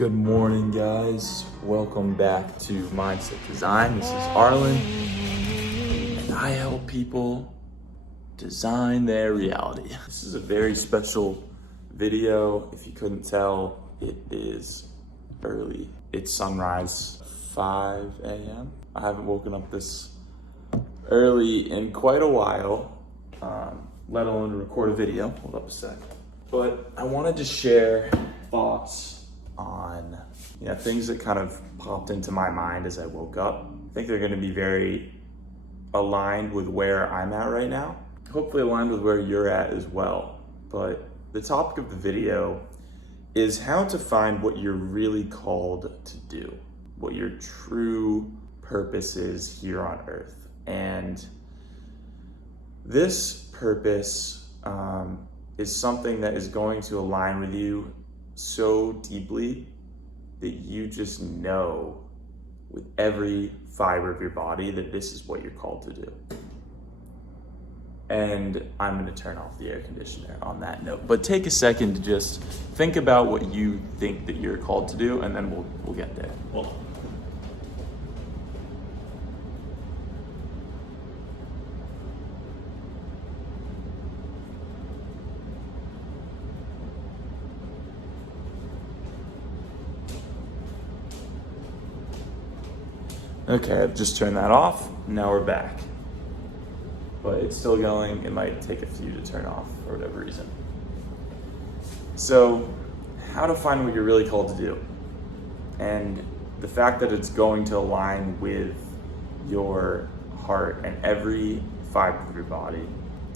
Good morning, guys. Welcome back to Mindset Design. This is Arlen, and I help people design their reality. This is a very special video. If you couldn't tell, it is early. It's sunrise, 5 a.m. I haven't woken up this early in quite a while, let alone record a video. Hold up a sec. But I wanted to share thoughts on things that kind of popped into my mind as I woke up. I think they're going to be very aligned with where I'm at right now, hopefully aligned with where you're at as well. But the topic of the video is how to find what you're really called to do, what your true purpose is here on earth. And this purpose is something that is going to align with you so deeply that you just know with every fiber of your body that this is what you're called to do. And I'm going to turn off the air conditioner on that note. But take a second to just think about what you think that you're called to do, and then we'll get there. Okay, I've just turned that off. Now we're back. But it's still going. It might take a few to turn off for whatever reason. So, how to find what you're really called to do. And the fact that it's going to align with your heart and every fiber of your body.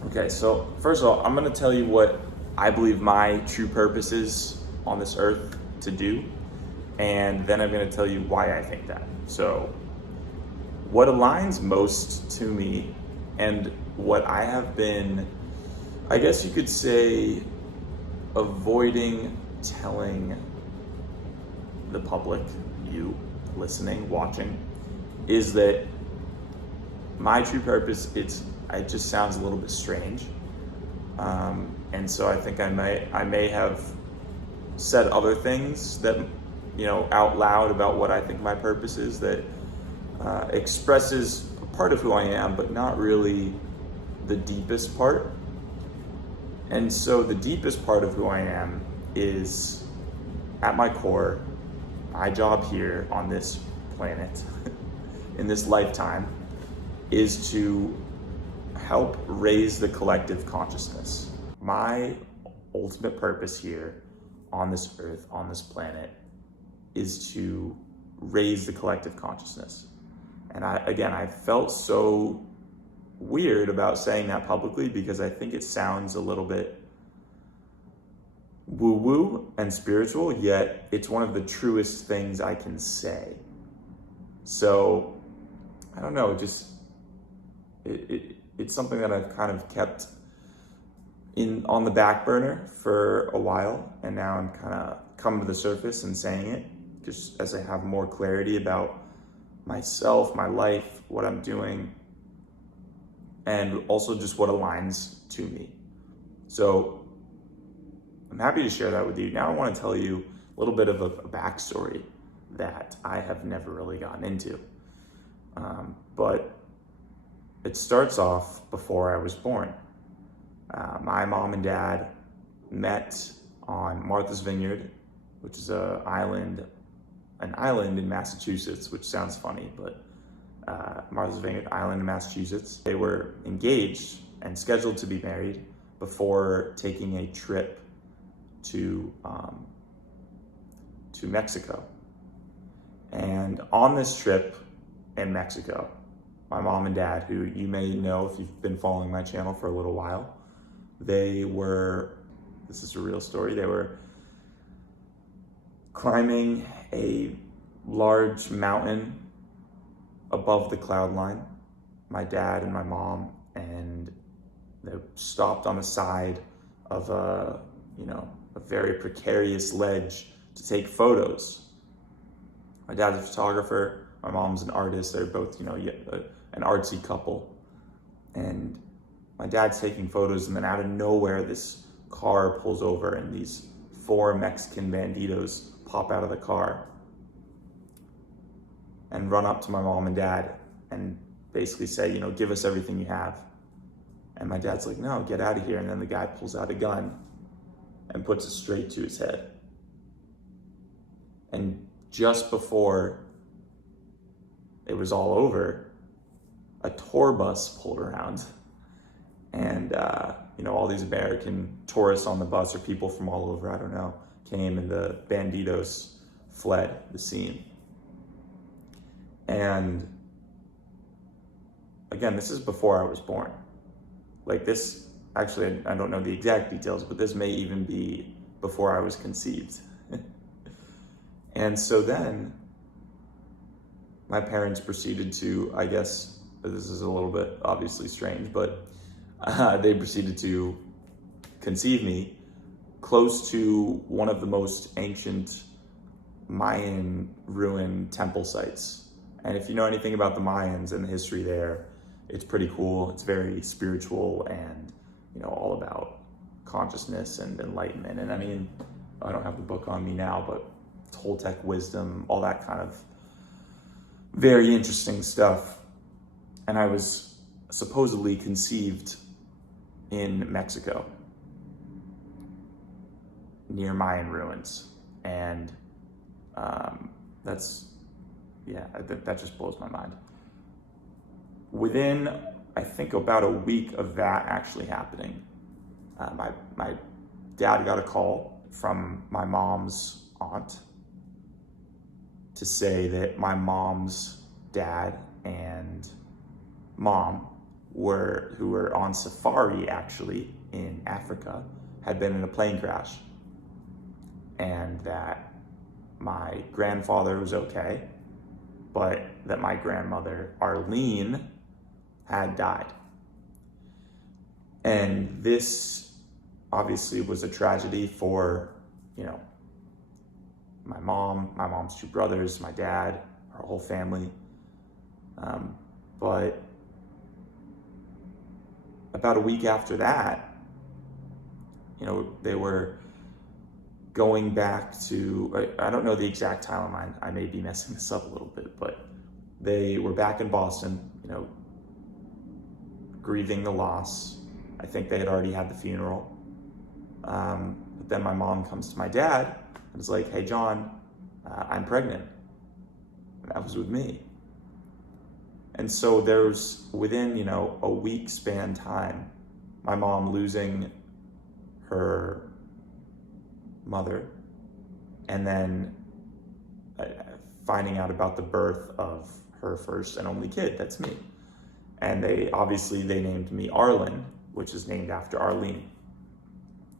Okay, so first of all, I'm going to tell you what I believe my true purpose is on this earth to do. And then I'm going to tell you why I think that. So, what aligns most to me and what I have been, I guess you could say, avoiding telling the public, you listening, watching, is that my true purpose, it just sounds a little bit strange. And so I think I may have said other things that, out loud about what I think my purpose is that expresses a part of who I am, but not really the deepest part. And so the deepest part of who I am is, at my core, my job here on this planet, in this lifetime, is to help raise the collective consciousness. My ultimate purpose here on this earth, on this planet, is to raise the collective consciousness. And I felt so weird about saying that publicly because I think it sounds a little bit woo-woo and spiritual, yet it's one of the truest things I can say. So, I don't know, it's something that I've kind of kept on the back burner for a while, and now I'm kind of come to the surface and saying it, just as I have more clarity about myself, my life, what I'm doing, and also just what aligns to me. So I'm happy to share that with you. Now I want to tell you a little bit of a backstory that I have never really gotten into. But it starts off before I was born. My mom and dad met on Martha's Vineyard, which is an island in Massachusetts, which sounds funny, but Martha's Vineyard Island in Massachusetts. They were engaged and scheduled to be married before taking a trip to Mexico. And on this trip in Mexico, my mom and dad, who you may know if you've been following my channel for a little while, this is a real story, they were climbing a large mountain above the cloud line, my dad and my mom, and they stopped on the side of a very precarious ledge to take photos. My dad's a photographer, my mom's an artist. They're both, an artsy couple. And my dad's taking photos, and then out of nowhere, this car pulls over, and these 4 Mexican banditos pop out of the car and run up to my mom and dad and basically say, you know, give us everything you have. And my dad's like, no, get out of here. And then the guy pulls out a gun and puts it straight to his head. And just before it was all over, a tour bus pulled around. And, you know, all these American tourists on the bus, or people from all over, I don't know, came, and the banditos fled the scene. And again, this is before I was born. Like this, actually, I don't know the exact details, but this may even be before I was conceived. And so then my parents proceeded to, I guess, this is a little bit obviously strange, but they proceeded to conceive me close to one of the most ancient Mayan ruin temple sites. And if you know anything about the Mayans and the history there, it's pretty cool. It's very spiritual and, you know, all about consciousness and enlightenment. And I mean, I don't have the book on me now, but Toltec wisdom, all that kind of very interesting stuff. And I was supposedly conceived in Mexico near Mayan ruins. And that just blows my mind. Within, I think, about a week of that actually happening, my dad got a call from my mom's aunt to say that my mom's dad and mom who were on safari actually in Africa, had been in a plane crash, and that my grandfather was okay, but that my grandmother, Arlene, had died. And this obviously was a tragedy for, you know, my mom, my mom's two brothers, my dad, our whole family. But about a week after that, you know, they were going back to, I don't know the exact timeline, I may be messing this up a little bit, but they were back in Boston, you know, grieving the loss. I think they had already had the funeral. But then my mom comes to my dad and is like, hey, John, I'm pregnant. And that was with me. And so there's, within, you know, a week span time, my mom losing her mother, and then finding out about the birth of her first and only kid, that's me. And they named me Arlen, which is named after Arlene.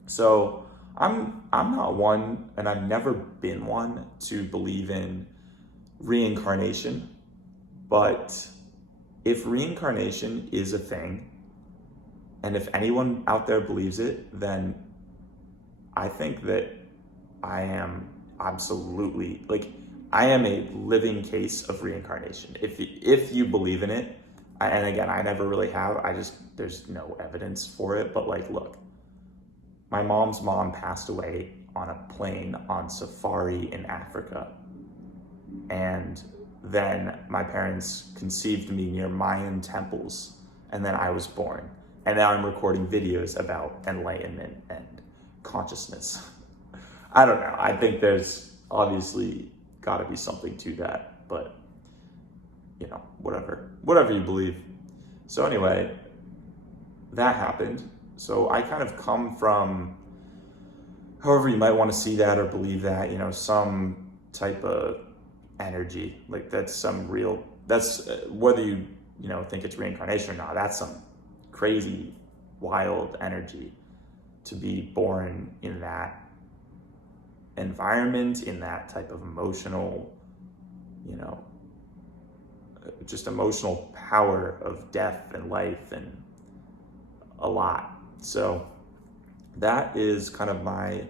So I'm not one, and I've never been one, to believe in reincarnation. But if reincarnation is a thing, and if anyone out there believes it, then I think that I am absolutely, like, I am a living case of reincarnation. If you believe in it, and again, I never really have, there's no evidence for it, but like, look, my mom's mom passed away on a plane on safari in Africa. And then my parents conceived me near Mayan temples, and then I was born. And now I'm recording videos about enlightenment and consciousness. I don't know. I think there's obviously got to be something to that, but you know, whatever you believe. So anyway, that happened. So I kind of come from, however you might want to see that or believe that, you know, some type of energy, like that's whether you know, think it's reincarnation or not, that's some crazy, wild energy to be born in that environment, in that type of emotional, you know, just emotional power of death and life and a lot. So that is kind of my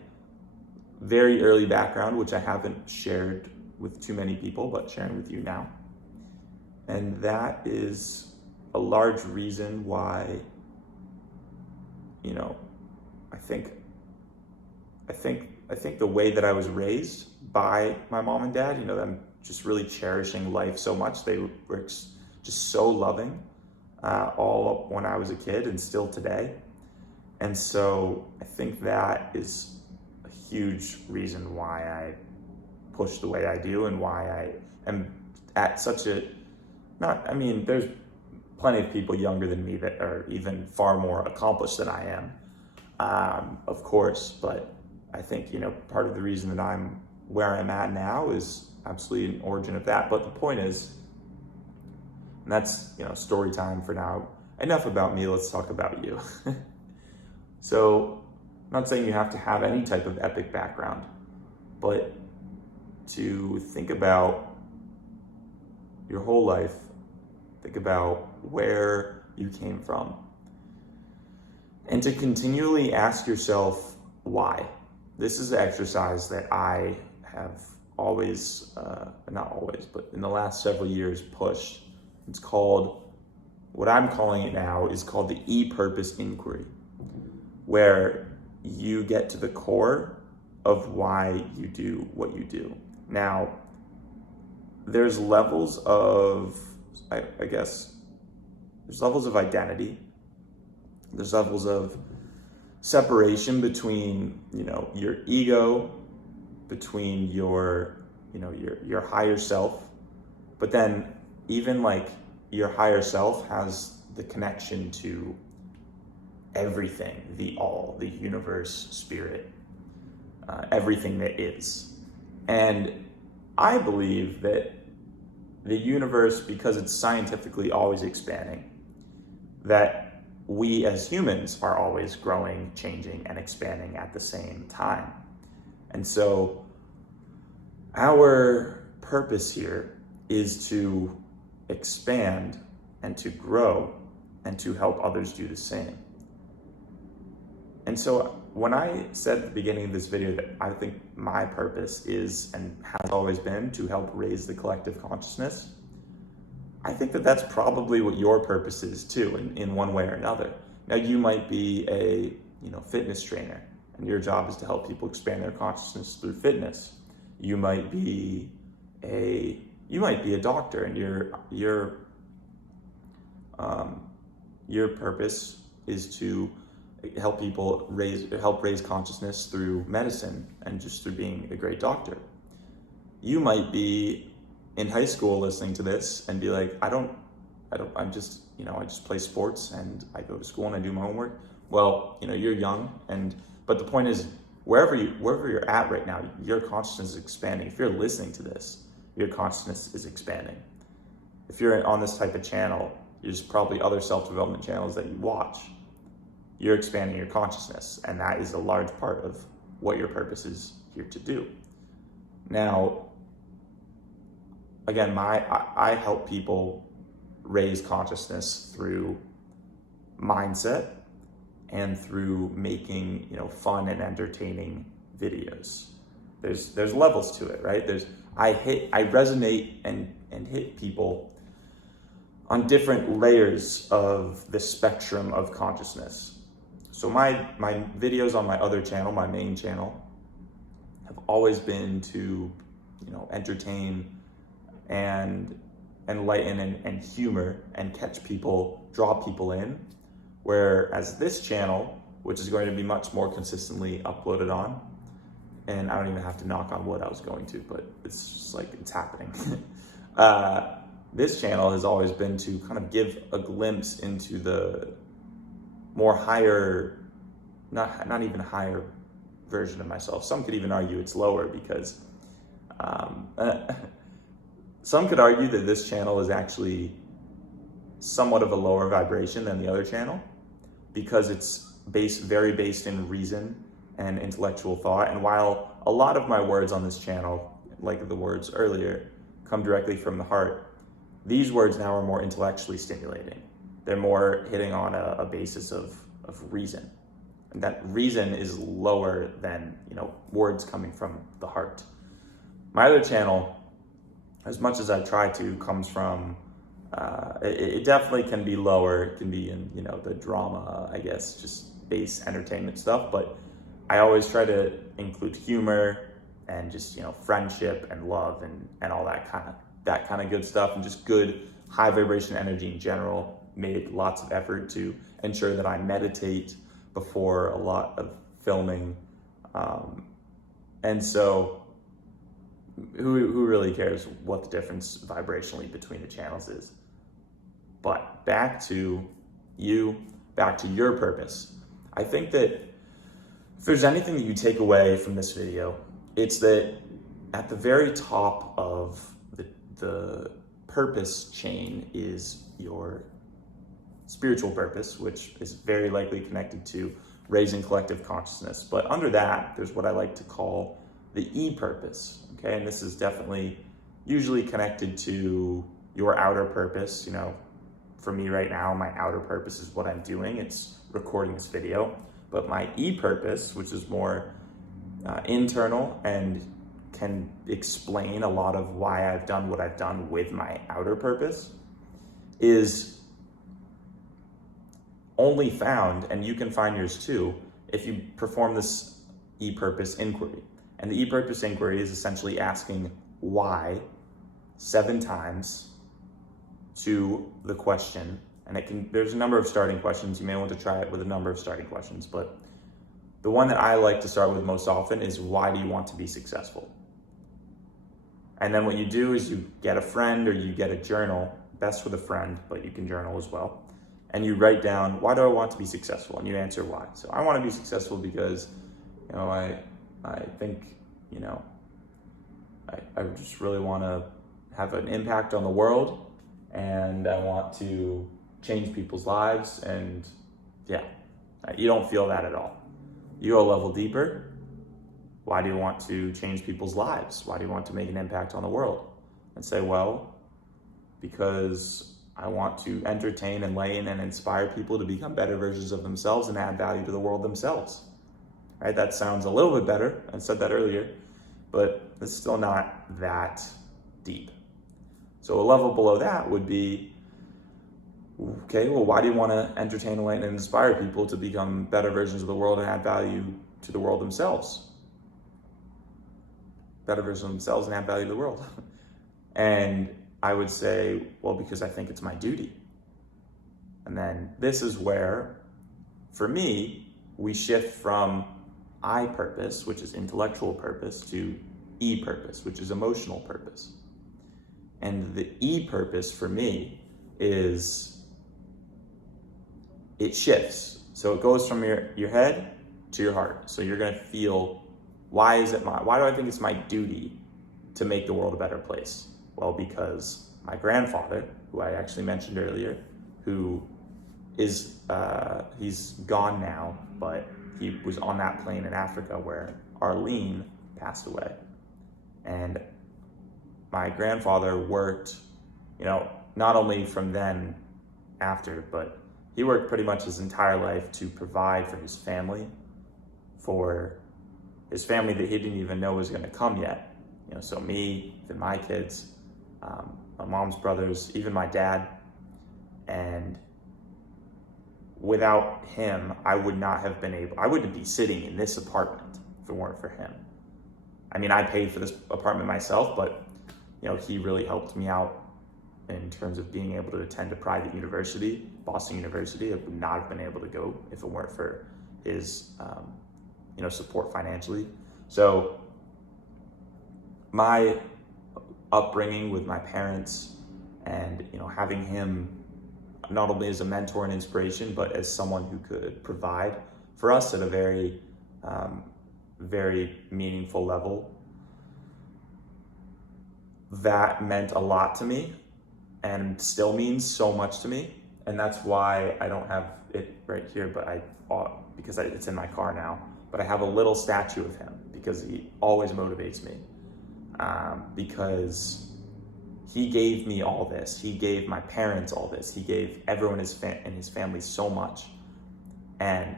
very early background, which I haven't shared with too many people, but sharing with you now. And that is a large reason why, you know, I think the way that I was raised by my mom and dad, them just really cherishing life so much. They were just so loving, all when I was a kid and still today. And so I think that is a huge reason why I push the way I do and why I am at such a, there's plenty of people younger than me that are even far more accomplished than I am, of course, but I think, part of the reason that I'm where I'm at now is absolutely an origin of that. But the point is, and that's, story time for now. Enough about me, let's talk about you. So, I'm not saying you have to have any type of epic background, but to think about your whole life, think about where you came from, and to continually ask yourself why. This is an exercise that I have always, not always, but in the last several years pushed. It's called, what I'm calling it now is called the E-purpose inquiry, where you get to the core of why you do what you do. Now, there's levels of, I guess, there's levels of identity. There's levels of separation between, your ego, between your higher self. But then even like your higher self has the connection to everything, the all, the universe, spirit, everything that is. And I believe that the universe, because it's scientifically always expanding, that we as humans are always growing, changing, and expanding at the same time. And so our purpose here is to expand and to grow and to help others do the same. And so when I said at the beginning of this video that I think my purpose is and has always been to help raise the collective consciousness, I think that that's probably what your purpose is too, in one way or another. Now, you might be a fitness trainer, and your job is to help people expand their consciousness through fitness. You might be a doctor, and your purpose is to help people raise consciousness through medicine and just through being a great doctor. You might be in high school listening to this and be like, I just play sports and I go to school and I do my homework. Well, you're young, but the point is, wherever you're at right now, your consciousness is expanding. If you're listening to this, your consciousness is expanding. If you're on this type of channel, there's probably other self-development channels that you watch. You're expanding your consciousness, and that is a large part of what your purpose is here to do. Now, again, I help people raise consciousness through mindset and through making fun and entertaining videos. There's levels to it, right? I resonate and hit people on different layers of the spectrum of consciousness. So my videos on my other channel, my main channel, have always been to entertain and enlighten and humor and draw people in. Whereas this channel, which is going to be much more consistently uploaded on, and I don't even have to knock on wood, I was going to, but it's just like, it's happening. This channel has always been to kind of give a glimpse into the more higher, not even higher version of myself. Some could even argue it's lower, because some could argue that this channel is actually somewhat of a lower vibration than the other channel, because it's very based in reason and intellectual thought. And while a lot of my words on this channel, like the words earlier, come directly from the heart, these words now are more intellectually stimulating. They're more hitting on a basis of reason. And that reason is lower than words coming from the heart. My other channel, as much as I try to, comes from, it definitely can be lower. It can be in, the drama, I guess, just base entertainment stuff. But I always try to include humor and just, friendship and love and all that kind of good stuff, and just good high vibration energy in general. Made lots of effort to ensure that I meditate before a lot of filming. And so who really cares what the difference vibrationally between the channels is? But back to your purpose. I think that if there's anything that you take away from this video, it's that at the very top of the purpose chain is your spiritual purpose, which is very likely connected to raising collective consciousness. But under that, there's what I like to call the E-purpose, okay? And this is definitely usually connected to your outer purpose. For me right now, my outer purpose is what I'm doing. It's recording this video. But my E-purpose, which is more internal and can explain a lot of why I've done what I've done with my outer purpose, is only found, and you can find yours too, if you perform this E-purpose inquiry. And the E-purpose inquiry is essentially asking why 7 times to the question. And there's a number of starting questions. You may want to try it with a number of starting questions, but the one that I like to start with most often is, why do you want to be successful? And then what you do is you get a friend or you get a journal, best with a friend, but you can journal as well. And you write down, why do I want to be successful? And you answer why. So I want to be successful because, I think, I just really want to have an impact on the world, and I want to change people's lives. And yeah, you don't feel that at all. You go a level deeper. Why do you want to change people's lives? Why do you want to make an impact on the world? And say, well, because I want to entertain, enlighten, and inspire people to become better versions of themselves and add value to the world themselves. Right? That sounds a little bit better. I said that earlier, but it's still not that deep. So a level below that would be, okay, well, why do you want to entertain, enlighten, and inspire people to become better versions of the world and add value to the world themselves? Better versions of themselves and add value to the world. And I would say, well, because I think it's my duty. And then this is where, for me, we shift from I purpose, which is intellectual purpose, to E purpose, which is emotional purpose. And the E purpose for me is, it shifts. So it goes from your head to your heart. So you're gonna feel, why do I think it's my duty to make the world a better place? Well, because my grandfather, who I actually mentioned earlier, who is, he's gone now, but he was on that plane in Africa where Arlene passed away. And my grandfather worked, not only from then after, but he worked pretty much his entire life to provide for his family that he didn't even know was gonna come yet. So me, even my kids, my mom's brothers, even my dad. And without him, I wouldn't be sitting in this apartment if it weren't for him. I mean, I paid for this apartment myself, but he really helped me out in terms of being able to attend a private university, Boston University. I would not have been able to go if it weren't for his, support financially. So my upbringing with my parents and, having him not only as a mentor and inspiration, but as someone who could provide for us at a very, very meaningful level, that meant a lot to me and still means so much to me. And that's why I don't have it right here, but because it's in my car now, but I have a little statue of him because he always motivates me. Because he gave me all this. He gave my parents all this. He gave everyone in his family so much. And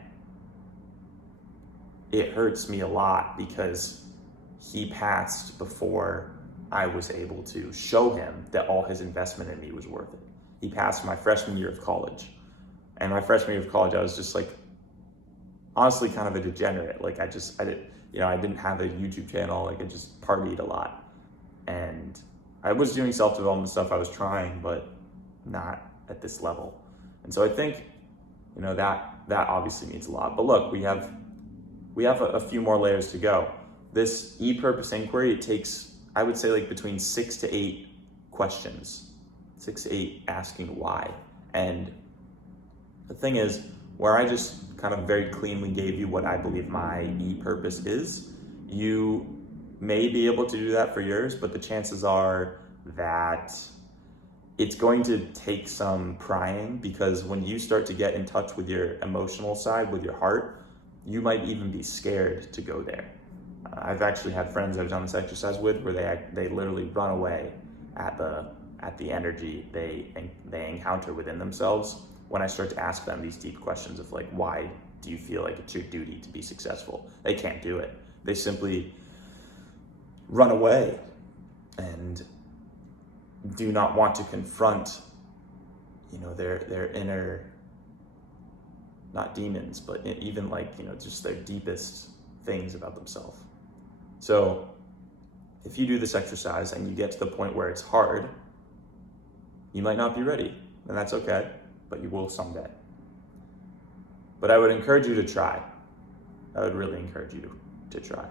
it hurts me a lot because he passed before I was able to show him that all his investment in me was worth it. He passed my freshman year of college. And my freshman year of college, I was just honestly kind of a degenerate. I didn't have a YouTube channel. Like, I just partied a lot. And I was doing self-development stuff. I was trying, but not at this level. And so I think, that obviously means a lot. But look, we have a few more layers to go. This e-purpose inquiry, it takes, I would say, like between 6 to 8 questions, 6 to 8 asking why. And the thing is, where I just kind of very cleanly gave you what I believe my e-purpose is, you may be able to do that for yours, but the chances are that it's going to take some prying, because when you start to get in touch with your emotional side, with your heart, you might even be scared to go there. I've actually had friends I've done this exercise with where they literally run away at the energy they encounter within themselves when I start to ask them these deep questions of like, why do you feel like it's your duty to be successful? They can't do it. They simply run away and do not want to confront, their inner, not demons, but even just their deepest things about themselves. So if you do this exercise and you get to the point where it's hard, you might not be ready, and that's okay, but you will someday. But I would encourage you to try. I would really encourage you to try,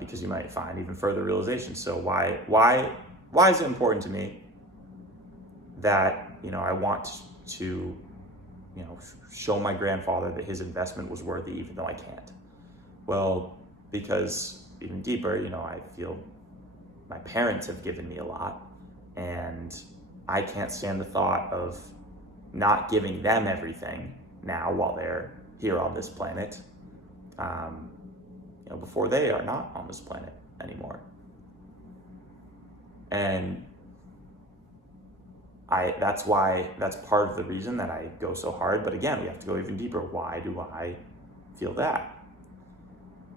because you might find even further realizations. So why is it important to me that, I want to, show my grandfather that his investment was worthy even though I can't? Well, because even deeper, I feel my parents have given me a lot, and I can't stand the thought of not giving them everything now while they're here on this planet, before they are not on this planet anymore. And that's part of the reason that I go so hard. But again, we have to go even deeper. Why do I feel that?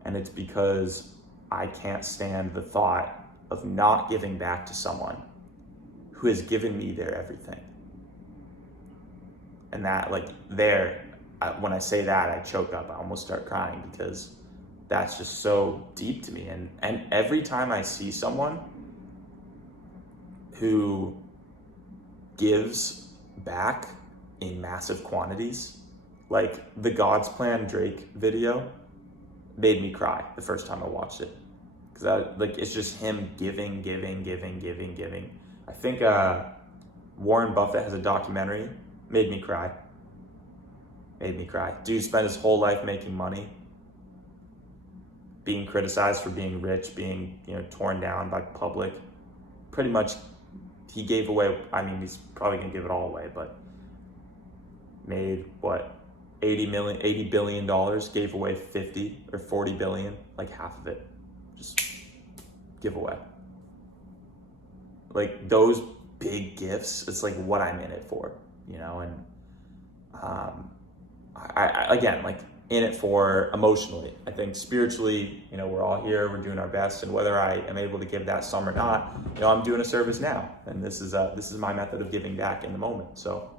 And it's because I can't stand the thought of not giving back to someone who has given me their everything. And that, when I say that, I choke up. I almost start crying, because that's just so deep to me. And every time I see someone who gives back in massive quantities, like the God's Plan Drake video made me cry the first time I watched it, because it's just him giving. I think Warren Buffett has a documentary, made me cry. Dude spent his whole life making money, being criticized for being rich, being torn down by public. Pretty much he gave away, he's probably gonna give it all away, but made $80 billion, gave away 50 or 40 billion, like half of it, just give away. Like those big gifts, it's like what I'm in it for, and I again, like in it for emotionally. I think spiritually, we're all here, we're doing our best, and whether I am able to give that some or not, I'm doing a service now, and this is my method of giving back in the moment. So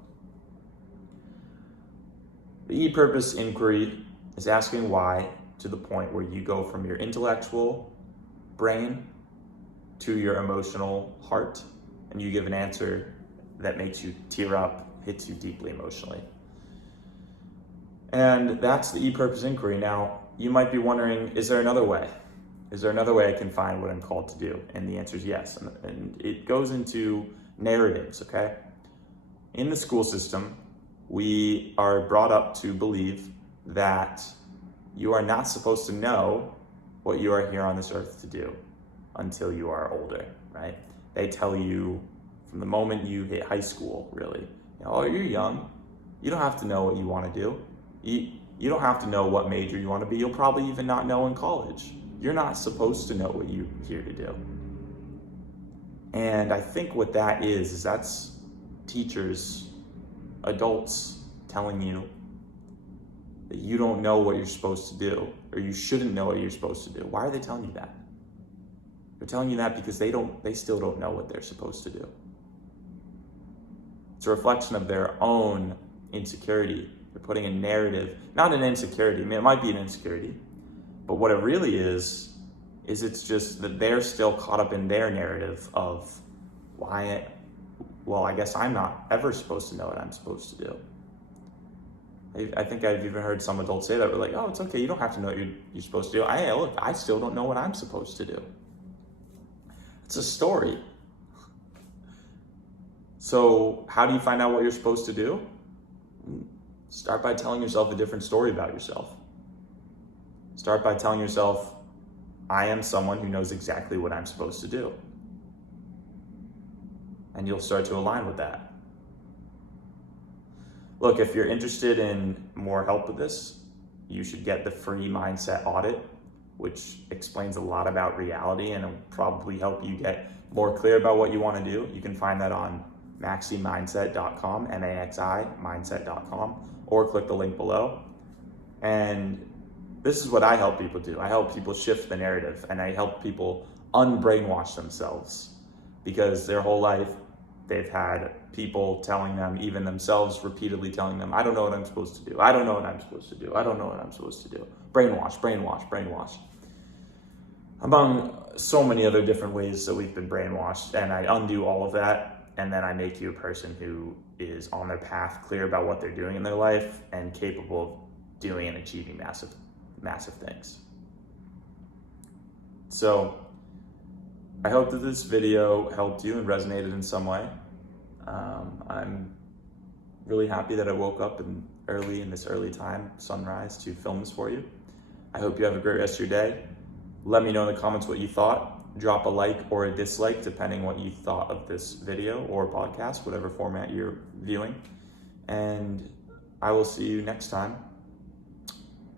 the e-purpose inquiry is asking why to the point where you go from your intellectual brain to your emotional heart, and you give an answer that makes you tear up, hits you deeply emotionally. And that's the e-purpose inquiry. Now, you might be wondering, is there another way? Is there another way I can find what I'm called to do? And the answer is yes. And it goes into narratives, okay? In the school system, we are brought up to believe that you are not supposed to know what you are here on this earth to do until you are older, right? They tell you from the moment you hit high school, really, oh, you're young. You don't have to know what you want to do. You don't have to know what major you want to be. You'll probably even not know in college. You're not supposed to know what you're here to do. And I think what that is that's teachers, adults telling you that you don't know what you're supposed to do, or you shouldn't know what you're supposed to do. Why are they telling you that? They're telling you that because they still don't know what they're supposed to do. It's a reflection of their own insecurity. They're putting a narrative, not an insecurity. It might be an insecurity, But what it really is it's just that they're still caught up in their narrative of I guess I'm not ever supposed to know what I'm supposed to do. I think I've even heard some adults say that. We're like, oh, it's okay, you don't have to know what you're supposed to do. I still don't know what I'm supposed to do. It's a story. So how do you find out what you're supposed to do? Start by telling yourself a different story about yourself. Start by telling yourself, I am someone who knows exactly what I'm supposed to do. And you'll start to align with that. Look, if you're interested in more help with this, you should get the free mindset audit, which explains a lot about reality and it'll probably help you get more clear about what you want to do. You can find that on maximindset.com, MAXI mindset.com, or click the link below. And this is what I help people do. I help people shift the narrative, and I help people unbrainwash themselves, because their whole life they've had people telling them, even themselves repeatedly telling them, I don't know what I'm supposed to do. I don't know what I'm supposed to do. I don't know what I'm supposed to do. Brainwash, brainwash, brainwash. Among so many other different ways that we've been brainwashed, and I undo all of that, and then I make you a person who is on their path, clear about what they're doing in their life, and capable of doing and achieving massive, massive things. So I hope that this video helped you and resonated in some way. I'm really happy that I woke up in this early time, sunrise, to film this for you. I hope you have a great rest of your day. Let me know in the comments what you thought. Drop a like or a dislike, depending what you thought of this video or podcast, whatever format you're viewing. And I will see you next time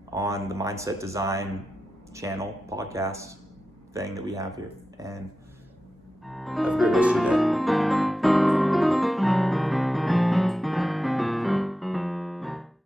on the Mindset Design channel, podcast thing that we have here. And